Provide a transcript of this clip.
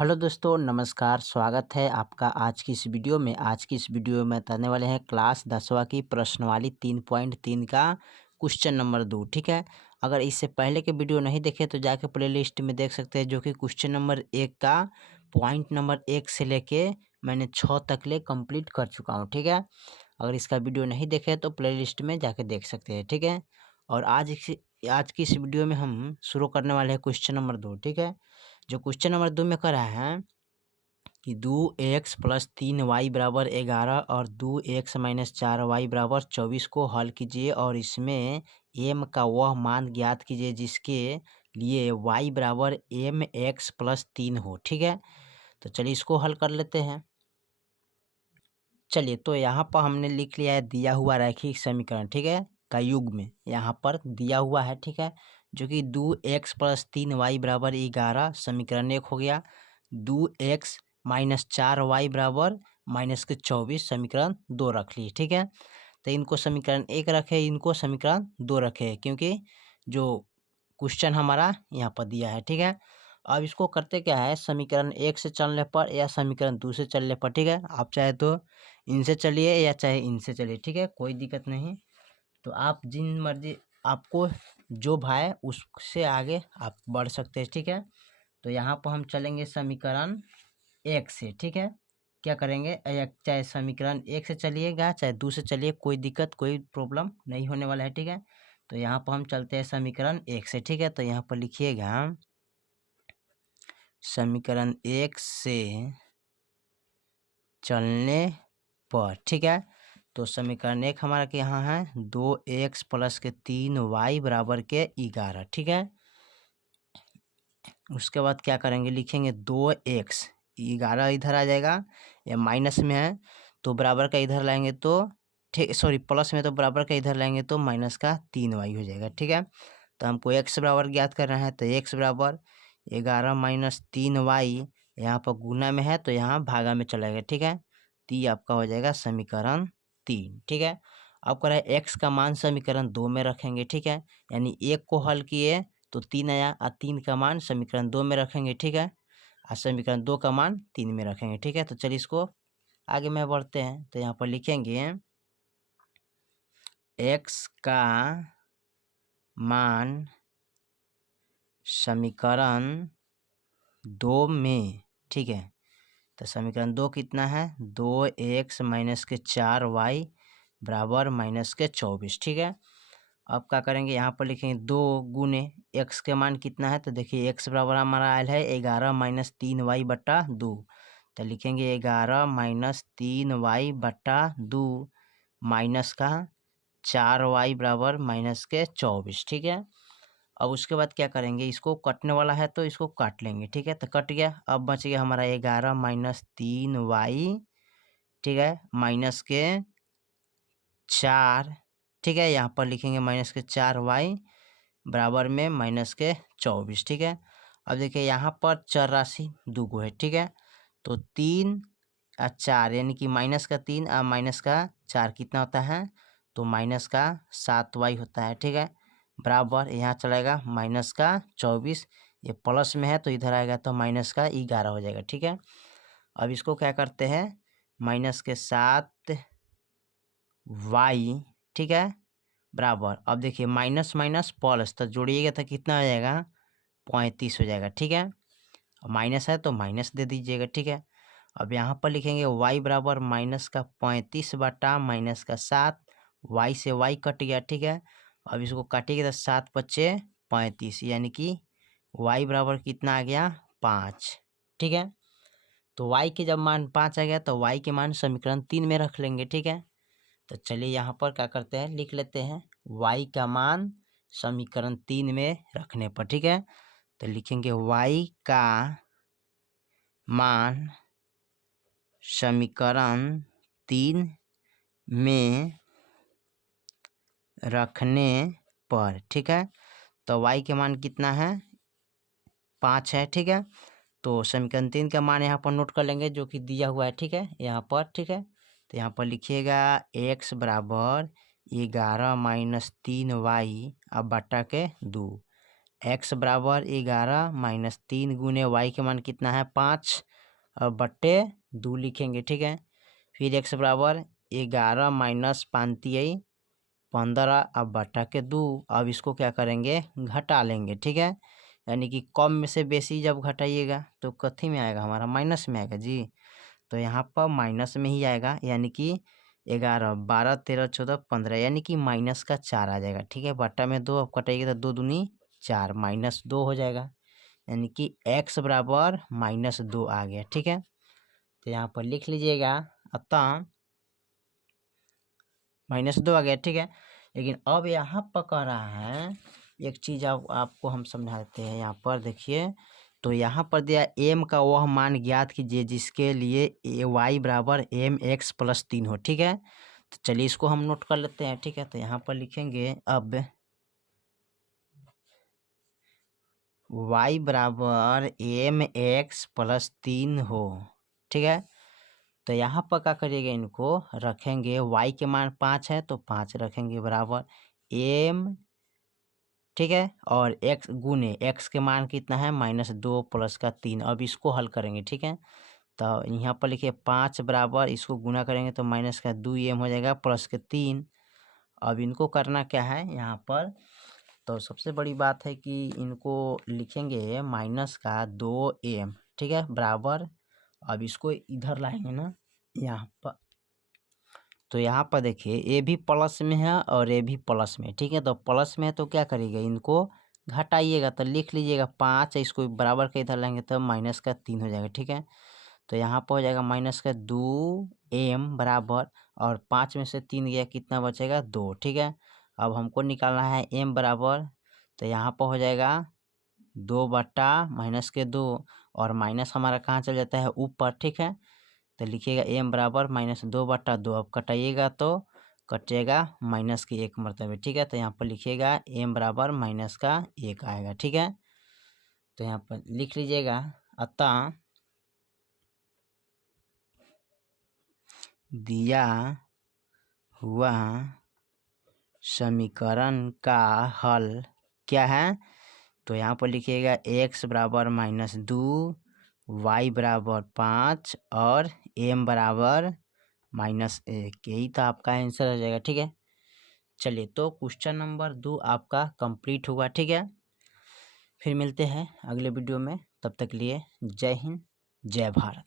Hello दोस्तों, नमस्कार। स्वागत है आपका आज की इस वीडियो में। आज की इस वीडियो में बताने वाले हैं क्लास 10वीं की प्रश्नवाली 3.3 का क्वेश्चन नंबर 2। ठीक है, अगर इससे पहले के वीडियो नहीं देखे तो जाके प्लेलिस्ट में देख सकते हैं, जो कि क्वेश्चन नंबर 1 का पॉइंट नंबर 1 से लेके मैंने 6 तक ले कंप्लीट कर चुका हूँ। ठीक है, अगर इसका वीडियो नहीं देखे तो प्लेलिस्ट में जाके देख सकते हैं। ठीक है, और आज की इस वीडियो में हम शुरू करने वाले हैं क्वेश्चन नंबर 2। ठीक है, जो क्वेश्चन नंबर 2 में कर रहा है कि 2x प्लस 3y बराबर 11 और 2x माइनस 4y बराबर 24 को हल कीजिए और इसमें m का वह मान ज्ञात कीजिए जिसके लिए y बराबर mx प्लस 3 हो। ठीक है, तो चलिए इसको हल कर लेते हैं। चलिए, तो यहाँ पर हमने लिख लिया है दिया हुआ रैखिक समीकरण। ठीक है, का युग्म यहाँ पर दिया हुआ है। ठीक है, जो कि 2x प्लस 3y बराबर 11 समीकरण 1 हो गया। 2x माइनस 4y बराबर माइनस के 24 समीकरण 2 रख लिए। ठीक है, तो इनको समीकरण 1 रखे, इनको समीकरण 2 रखे, क्योंकि जो क्वेश्चन हमारा यहाँ पर दिया है। ठीक है, अब इसको करते क्या है, समीकरण 1 से चलने पर या समीकरण 2 से चलने पर। ठीक है, आप चाहे तो इनसे चलिए या चाहे इनसे चलिए। ठीक है, कोई दिक्कत नहीं। तो आप जिन मर्जी आपको जो भाए उससे आगे आप बढ़ सकते हैं। ठीक है, तो यहाँ पर हम चलेंगे समीकरण 1 से। ठीक है, क्या करेंगे, या चाहे समीकरण 1 से चलिएगा चाहे 2 से चलिए, कोई दिक्कत कोई प्रॉब्लम नहीं होने वाला है। ठीक है, तो यहाँ पर हम चलते हैं समीकरण 1 से। ठीक है, तो यहाँ पर लिखिएगा समीकरण 1 से चलने पर। ठीक है, तो समीकरण 1 हमारा के यहाँ है 2x प्लस के 3y बराबर के 11। ठीक है, उसके बाद क्या करेंगे, लिखेंगे 2x 11 इधर आ जाएगा, या माइनस में है तो बराबर का इधर लाएंगे तो ठीक, सॉरी प्लस में तो बराबर का इधर लाएंगे तो माइनस का 3y हो जाएगा। ठीक है, तो हमको x बराबर ज्ञात करना है, तो x बराबर 11 माइनस 3y, यहाँ पर गुना में है तो यहाँ भागा में चलेगा। ठीक है, तो ये आपका हो जाएगा समीकरण 3। ठीक है, अब करें एक्स का मान समीकरण 2 में रखेंगे। ठीक है, यानी 1 को हल किए तो 3 आया, और 3 का मान समीकरण 2 में रखेंगे। ठीक है, और समीकरण 2 का मान 3 में रखेंगे। ठीक है, तो चलिए इसको आगे में बढ़ते हैं। तो यहाँ पर लिखेंगे एक्स का मान समीकरण 2 में। ठीक है, तो समीकरण 2 कितना है, 2x माइनस के 4y बराबर माइनस के 24। ठीक है, अब क्या करेंगे, यहाँ पर लिखेंगे 2 गुने x के मान कितना है, तो देखिए x बराबर हमारा आयल है 11 माइनस 3y बटा 2, तो लिखेंगे 11 माइनस 3y बटा 2 माइनस का 4y बराबर माइनस के 24। ठीक है, अब उसके बाद क्या करेंगे, इसको कटने वाला है तो इसको काट लेंगे। ठीक है, तो कट गया, अब बच गया हमारा 11 माइनस 3y। ठीक है, माइनस के 4। ठीक है, यहाँ पर लिखेंगे माइनस के 4y बराबर में माइनस के 24। ठीक है, अब देखिए यहाँ पर चर राशि दुगो है। ठीक है, तो 3 और 4 यानी कि माइनस का 3 और माइनस का 4 कितना होता है, तो माइनस का 7y होता है। ठीक है, बराबर यहाँ चलेगा माइनस का 24, ये प्लस में है तो इधर आएगा तो माइनस का 11 हो जाएगा। ठीक है, अब इसको क्या करते हैं, माइनस के 7y। ठीक है, बराबर, अब देखिए माइनस माइनस प्लस तो जोड़िएगा तो कितना हो जाएगा, 35 हो जाएगा। ठीक है, माइनस है तो माइनस दे दीजिएगा। ठीक है, अब यहाँ पर लिखेंगे y बराबर माइनस का 35 बटा माइनस का 7, y से y कट गया। ठीक है, अब इसको काटिएगा तो 7 बचे 35, यानी कि y बराबर कितना आ गया, 5। ठीक है, तो y के जब मान 5 आ गया तो y के मान समीकरण 3 में रख लेंगे। ठीक है, तो चलिए यहाँ पर क्या करते हैं, लिख लेते हैं y का मान समीकरण 3 में रखने पर। ठीक है, तो लिखेंगे y का मान समीकरण 3 में रखने पर। ठीक है, तो y के मान कितना है, 5 है। ठीक है, तो समीकरण 3 का मान यहाँ पर नोट कर लेंगे जो कि दिया हुआ है। ठीक है, यहाँ पर। ठीक है, तो यहाँ पर लिखिएगा x बराबर 11 माइनस 3y अब बटा के 2, x बराबर 11 माइनस 3 गुने y के मान कितना है 5 और बट्टे 2 लिखेंगे, ठीक है। फिर x बराबर 11 माइनस 5 15 अब बटा के 2। अब इसको क्या करेंगे घटा लेंगे, ठीक है। यानी कि कम में से बेसी जब घटाइएगा तो कथी में आएगा हमारा माइनस में आएगा जी। तो यहाँ पर माइनस में ही आएगा, यानी कि 11 12 13 14 15 यानी कि माइनस का 4 आ जाएगा, ठीक है। बटा में 2 अब कटाइएगा तो 2 दूनी 4 माइनस 2 हो जाएगा, यानी कि x बराबर -2 आ गया, ठीक है। तो यहाँ पर लिख लीजिएगा अतः -2 आ गया, ठीक है। लेकिन अब यहाँ पर कह रहा है एक चीज़ आपको हम समझाते हैं। यहाँ पर देखिए, तो यहाँ पर दिया m का वह मान ज्ञात कीजिए जिसके लिए y बराबर mx + 3 हो, ठीक है। तो चलिए इसको हम नोट कर लेते हैं, ठीक है। तो यहाँ पर लिखेंगे अब y बराबर mx + 3 हो, ठीक है। तो यहाँ पर क्या करिएगा, इनको रखेंगे y के मान 5 है तो 5 रखेंगे बराबर m, ठीक है। और x गुने x के मान कितना है -2 + का 3। अब इसको हल करेंगे, ठीक है। तो यहाँ पर लिखिए 5 बराबर इसको गुना करेंगे तो -2m हो जाएगा प्लस के 3। अब इनको करना क्या है यहाँ पर, तो सबसे बड़ी बात है कि इनको लिखेंगे -2m, ठीक है, बराबर। अब इसको इधर लाएंगे ना यहाँ पर, तो यहाँ पर देखिए ए भी प्लस में है और ए भी प्लस में, ठीक है। तो प्लस में है तो क्या करिएगा इनको घटाइएगा, तो लिख लीजिएगा 5, इसको बराबर के इधर लाएंगे तो -3 हो जाएगा, ठीक है। तो यहाँ पर हो जाएगा -2m बराबर, और 5 में से 3 गया कितना बचेगा 2, ठीक है। अब हमको निकालना है m बराबर, तो यहाँ पर हो जाएगा 2 बटा -2, और माइनस हमारा कहाँ चल जाता है ऊपर, ठीक है। तो लिखिएगा m बराबर -2 बटा 2। अब कटाइएगा तो कटेगा माइनस की 1 मरतबे, ठीक है। तो यहाँ पर लिखिएगा m बराबर -1 आएगा, ठीक है। तो यहाँ पर लिख लीजिएगा अतः दिया हुआ समीकरण का हल क्या है, तो यहाँ पर लिखिएगा x बराबर -2, y बराबर 5 और m बराबर -1। यही तो आपका आंसर हो जाएगा, ठीक है। चलिए, तो क्वेश्चन नंबर 2 आपका कंप्लीट हुआ, ठीक है। फिर मिलते हैं अगले वीडियो में, तब तक के लिए जय हिंद जय भारत।